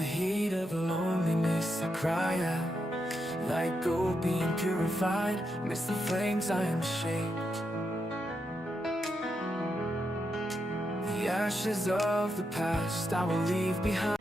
the heat of loneliness, I cry out, like gold being purified. Miss the flames, I am shaped. The ashes of the past, I will leave behind.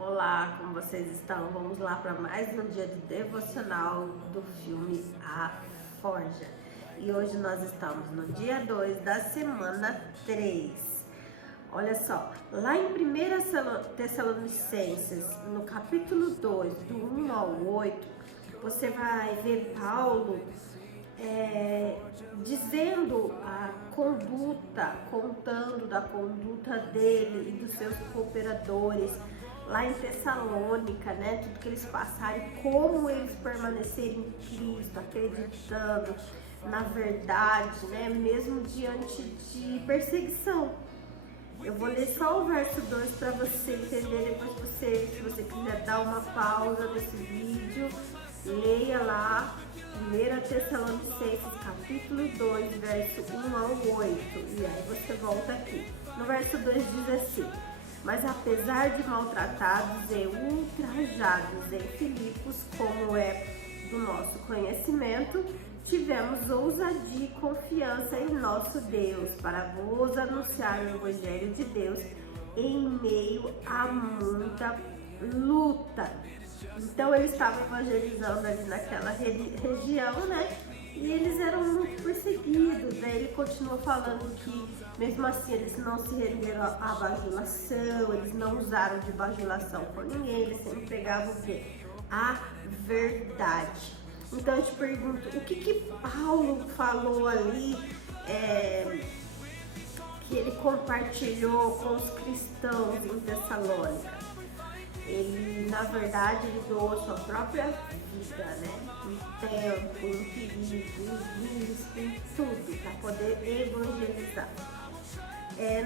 Olá, como vocês estão? Vamos lá para mais um dia do devocional do filme A Forja. E hoje nós estamos no dia 2 da semana 3. Olha só, lá em 1 Tessalonicenses, no capítulo 2, do 1 ao 8, você vai ver Paulo dizendo a conduta, contando da conduta dele e dos seus cooperadores lá em Tessalônica, né? Tudo que eles passaram, como eles permaneceram em Cristo, acreditando na verdade, né? Mesmo diante de perseguição. Eu vou ler só o verso 2 para você entender, depois se você quiser dar uma pausa nesse vídeo, leia lá 1 Tessalonicenses capítulo 2, verso 1 ao 8, e aí você volta aqui. No verso 2 diz assim: mas apesar de maltratados e ultrajados em Filipos, como é do nosso conhecimento, tivemos ousadia e confiança em nosso Deus para vos anunciar o Evangelho de Deus em meio a muita luta. Então eles estavam evangelizando ali naquela região, né? E eles eram muito perseguidos, né? Ele continua falando que mesmo assim eles não se renderam à bajulação, eles não usaram de bajulação com ninguém, eles sempre pregavam o quê? A verdade. Então eu te pergunto, o que Paulo falou ali, que ele compartilhou com os cristãos em Tessalônica? Ele, na verdade, ele doou sua própria vida, né? Em tempo, em perigo, em risco, em tudo, para poder evangelizar.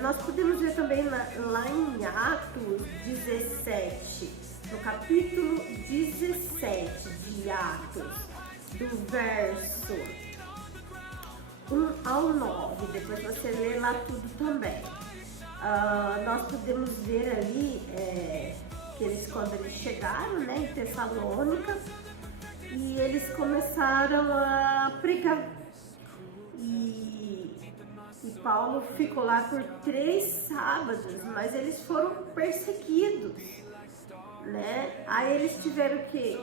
Nós podemos ver também lá em Atos 17, no capítulo 17 de Atos, do verso 1 ao 9, depois você lê lá tudo também. Nós podemos ver ali que quando eles chegaram, né, em Tessalônica, e eles começaram a pregar. E Paulo ficou lá por 3 sábados, mas eles foram perseguidos, né? Aí eles tiveram que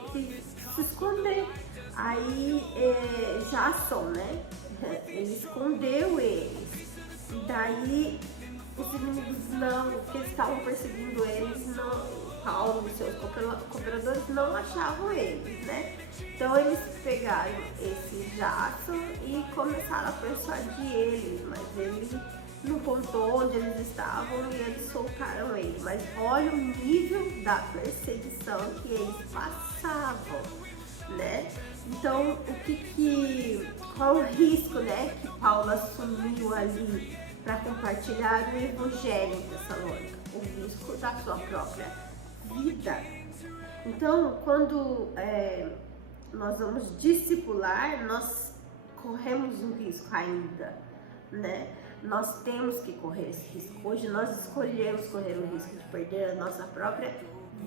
se esconder. Aí Jason, né? Ele escondeu eles. E daí os inimigos que eles estavam perseguindo eles, Paulo e seus cooperadores não achavam eles, né? Então eles pegaram esse Jason e começaram a persuadir eles, mas ele não contou onde eles estavam e eles soltaram ele. Mas olha o nível da perseguição que eles passavam, né? Então qual o risco, né, que Paulo assumiu ali para compartilhar o Evangelho em Tessalônica? O risco da sua própria vida. Então, quando nós vamos discipular, nós corremos um risco ainda, né? Nós temos que correr esse risco. Hoje nós escolhemos correr o risco de perder a nossa própria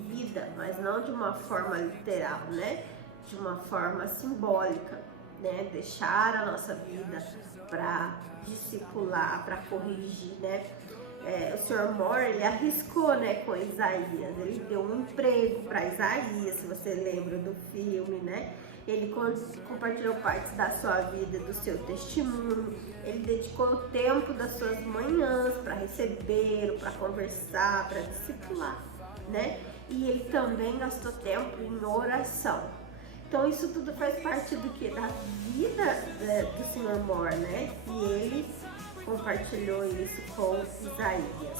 vida, mas não de uma forma literal, né? De uma forma simbólica, né? Deixar a nossa vida para discipular, para corrigir, né? O Sr. Moore, ele arriscou, né, com Isaías. Ele deu um emprego para Isaías, se você lembra do filme, né? Ele compartilhou partes da sua vida, do seu testemunho. Ele dedicou o tempo das suas manhãs para receber, para conversar, para discipular, né? E ele também gastou tempo em oração. Então isso tudo faz parte do que? Da vida do Sr. Moore, né? E ele compartilhou isso com Isaías.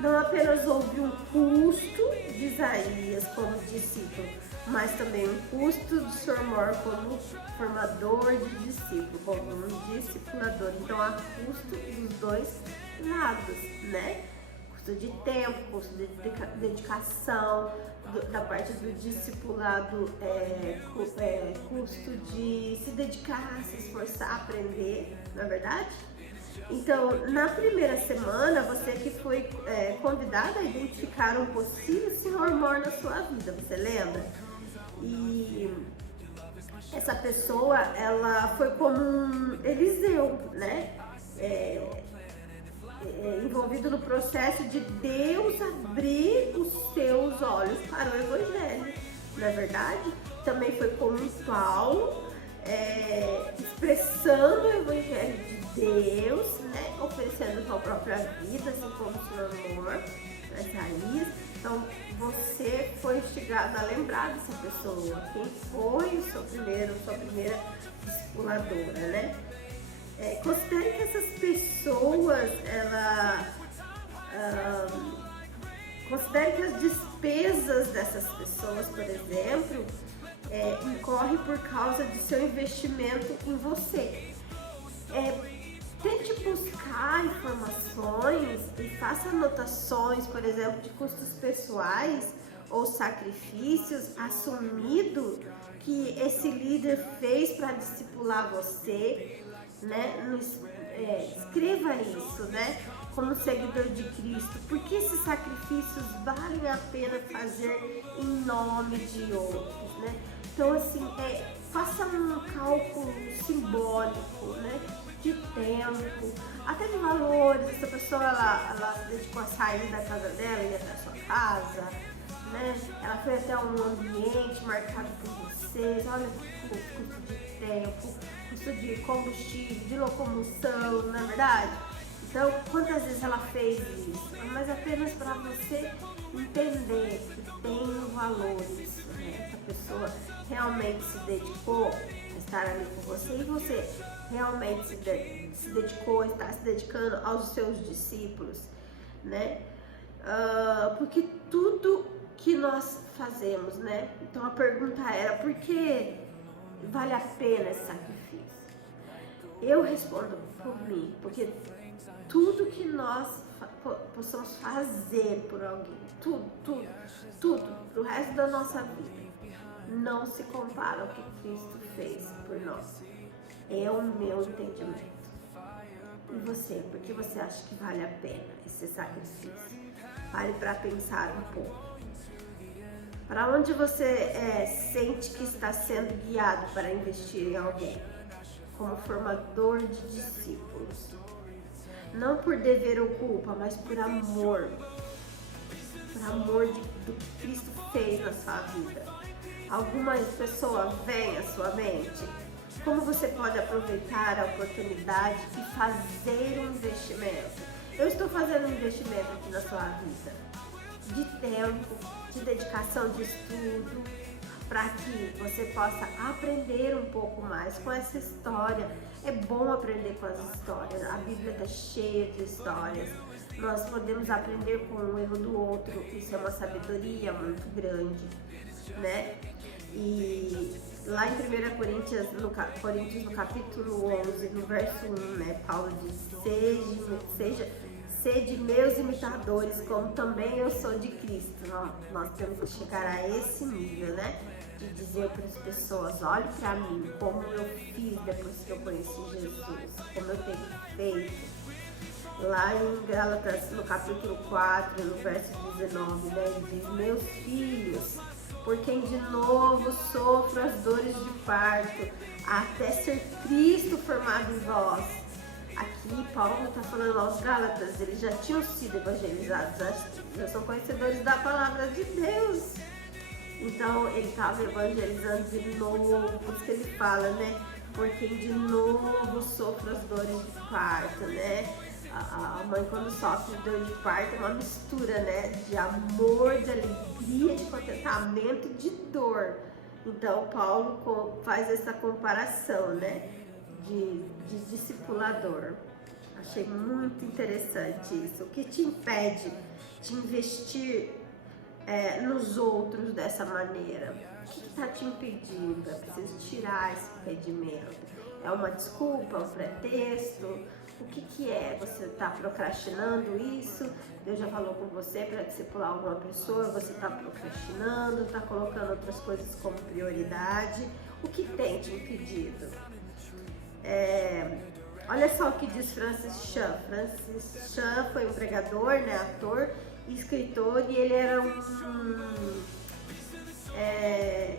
Não apenas houve um custo de Isaías como discípulo, mas também um custo do Sr. Moore como formador de discípulo, como um discipulador. Então há custo dos dois lados, né? Custo de tempo, custo de dedicação, da parte do discipulado, custo de se dedicar, se esforçar, aprender, não é verdade? Então, na primeira semana, você que foi convidado a identificar um possível senhor mor na sua vida, você lembra? E essa pessoa, ela foi como um Eliseu, né? Envolvido no processo de Deus abrir os seus olhos para o Evangelho, não é verdade? Também foi como um Paulo, expressando o Evangelho de Deus, né? Oferecendo sua própria vida, assim como o Senhor amor, Isaías. Então, você foi instigado a lembrar dessa pessoa, quem foi sua primeira discipuladora, né? Considere que essas pessoas, considere que as despesas dessas pessoas, por exemplo, incorrem por causa de seu investimento em você. Tente buscar informações e faça anotações, por exemplo, de custos pessoais ou sacrifícios assumido que esse líder fez para discipular você, né? Escreva isso, né? Como seguidor de Cristo, porque esses sacrifícios valem a pena fazer em nome de outros, né? Então, assim, faça um cálculo simbólico, né? De tempo, até de valores. Essa pessoa, ela se dedicou a sair da casa dela e ir até a sua casa, né? Ela foi até um ambiente marcado por vocês. Olha o custo de tempo, custo de combustível, de locomoção, não é verdade? Então, quantas vezes ela fez isso? Mas apenas para você entender que tem um valor isso, né? Essa pessoa realmente se dedicou a estar ali com você e você realmente se dedicou, está se dedicando aos seus discípulos, né? Porque tudo que nós fazemos, né? Então a pergunta era, por que vale a pena esse sacrifício? Eu respondo por mim, porque tudo que nós possamos fazer por alguém, tudo, pro resto da nossa vida, não se compara ao que Cristo fez por nós. É o meu entendimento. E você, por que você acha que vale a pena esse sacrifício? Pare para pensar um pouco. Para onde você sente que está sendo guiado para investir em alguém? Como formador de discípulos. Não por dever ou culpa, mas por amor. Por amor do que Cristo fez na sua vida. Alguma pessoa vem à sua mente? Como você pode aproveitar a oportunidade e fazer um investimento? Eu estou fazendo um investimento aqui na sua vida. De tempo, de dedicação de estudo, para que você possa aprender um pouco mais com essa história. É bom aprender com as histórias, a Bíblia está cheia de histórias. Nós podemos aprender com um erro do outro, isso é uma sabedoria muito grande, né? E lá em 1 Coríntios, no capítulo 11, no verso 1, né, Paulo diz, sede meus imitadores, como também eu sou de Cristo. Nós temos que chegar a esse nível, né? De dizer para as pessoas, olhe para mim, como eu fiz depois que eu conheci Jesus, como eu tenho feito. Lá em Gálatas, no capítulo 4, no verso 19, né, ele diz, meus filhos, por quem de novo sofro as dores de parto, até ser Cristo formado em vós. Aqui Paulo está falando aos Gálatas, eles já tinham sido evangelizados, já são conhecedores da palavra de Deus. Então ele estava evangelizando de novo, por isso que ele fala, né? Por quem de novo sofre as dores de parto, né? A mãe, quando sofre de dor de parto, é uma mistura, né? De amor, de alegria, de contentamento e de dor. Então Paulo faz essa comparação, né? De discipulador. Achei muito interessante isso. O que te impede de investir nos outros dessa maneira? O que está te impedindo? É preciso tirar esse impedimento. É uma desculpa, um pretexto? O que é? Você está procrastinando isso? Deus já falou com você para discipular alguma pessoa, você está procrastinando, está colocando outras coisas como prioridade. O que tem te impedido? Olha só o que diz Francis Chan. Francis Chan foi um pregador, né, ator, escritor, e ele era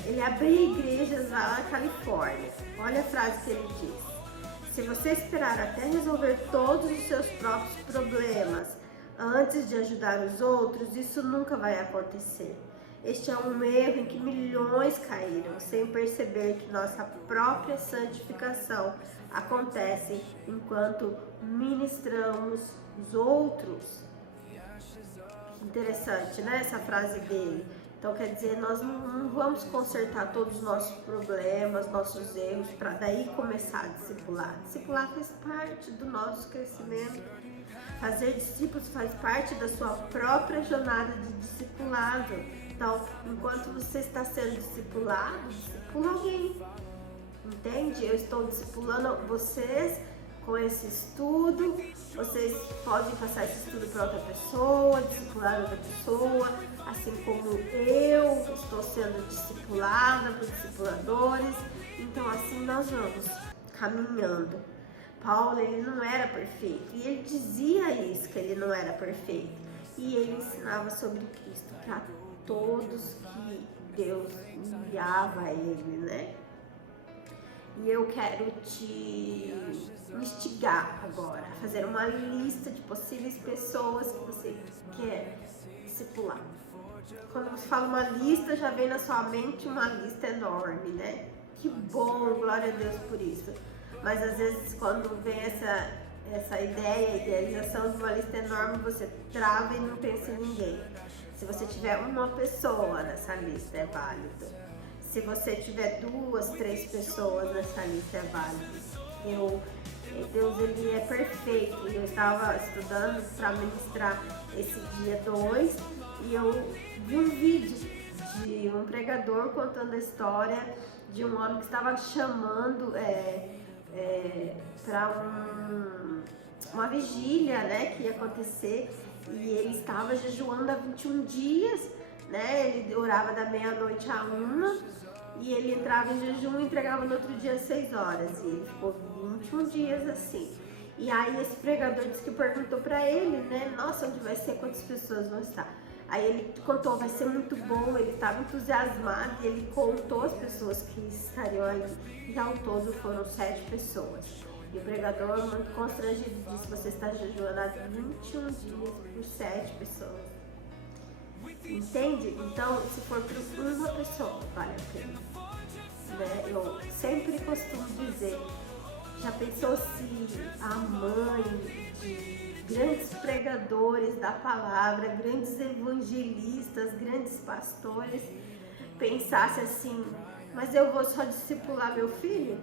ele abria igrejas lá na Califórnia. Olha a frase que ele diz: se você esperar até resolver todos os seus próprios problemas antes de ajudar os outros, isso nunca vai acontecer. Este é um erro em que milhões caíram, sem perceber que nossa própria santificação acontece enquanto ministramos os outros. Interessante, né, essa frase dele. Então quer dizer, nós não vamos consertar todos os nossos problemas, nossos erros, para daí começar a discipular. Discipular faz parte do nosso crescimento. Fazer discípulos faz parte da sua própria jornada de discipulado. Então, enquanto você está sendo discipulado, discipula alguém. Entende? Eu estou discipulando vocês com esse estudo. Vocês podem passar esse estudo para outra pessoa, discipular outra pessoa, assim como eu estou sendo discipulada por discipuladores. Então, assim nós vamos caminhando. Paulo, ele não era perfeito, e ele dizia isso, que ele não era perfeito, e ele ensinava sobre Cristo para todos que Deus enviava a ele, né? E eu quero te instigar agora a fazer uma lista de possíveis pessoas que você quer discipular. Quando você fala uma lista, já vem na sua mente uma lista enorme, né? Que bom, glória a Deus por isso. Mas às vezes quando vem essa ideia, idealização de uma lista enorme, você trava e não pensa em ninguém. Se você tiver uma pessoa nessa lista, é válido. Se você tiver 2, 3 pessoas nessa lista, é válido. Deus, ele é perfeito. Eu estava estudando para ministrar esse dia 2 e eu vi um vídeo de um pregador contando a história de um homem que estava chamando para uma vigília, né, que ia acontecer, e ele estava jejuando há 21 dias, né, ele orava da meia-noite à 1 e ele entrava em jejum e entregava no outro dia às 6 horas, e ele ficou 21 dias assim. E aí esse pregador disse que perguntou para ele, né, nossa, onde vai ser, quantas pessoas vão estar? Aí ele contou, vai ser muito bom, ele estava entusiasmado e ele contou as pessoas que estariam ali. E ao todo foram 7 pessoas. E o pregador, muito constrangido, disse, você está jejuando há 21 dias por 7 pessoas. Entende? Então, se for por uma pessoa, vale a pena. Né? Eu sempre costumo dizer, já pensou se a mãe de grandes pregadores da palavra, grandes evangelistas, grandes pastores, pensasse assim, mas eu vou só discipular meu filho?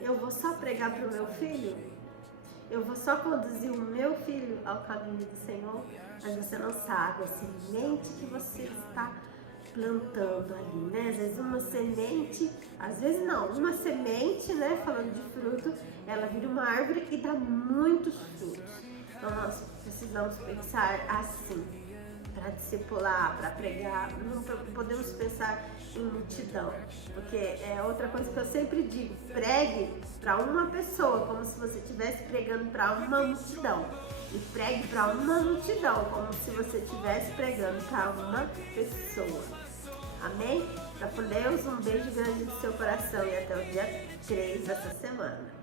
Eu vou só pregar para o meu filho? Eu vou só conduzir o meu filho ao caminho do Senhor? Mas você não sabe a semente que você está plantando ali, né? Às vezes uma semente, às vezes não, uma semente, né, falando de fruto, ela vira uma árvore e dá muitos frutos. Então nós precisamos pensar assim, para discipular, para pregar, não podemos pensar em multidão, porque é outra coisa que eu sempre digo, pregue para uma pessoa, como se você estivesse pregando para uma multidão, e pregue para uma multidão, como se você estivesse pregando para uma pessoa. Amém? Fica com Deus, um beijo grande no seu coração e até o dia 3 dessa semana.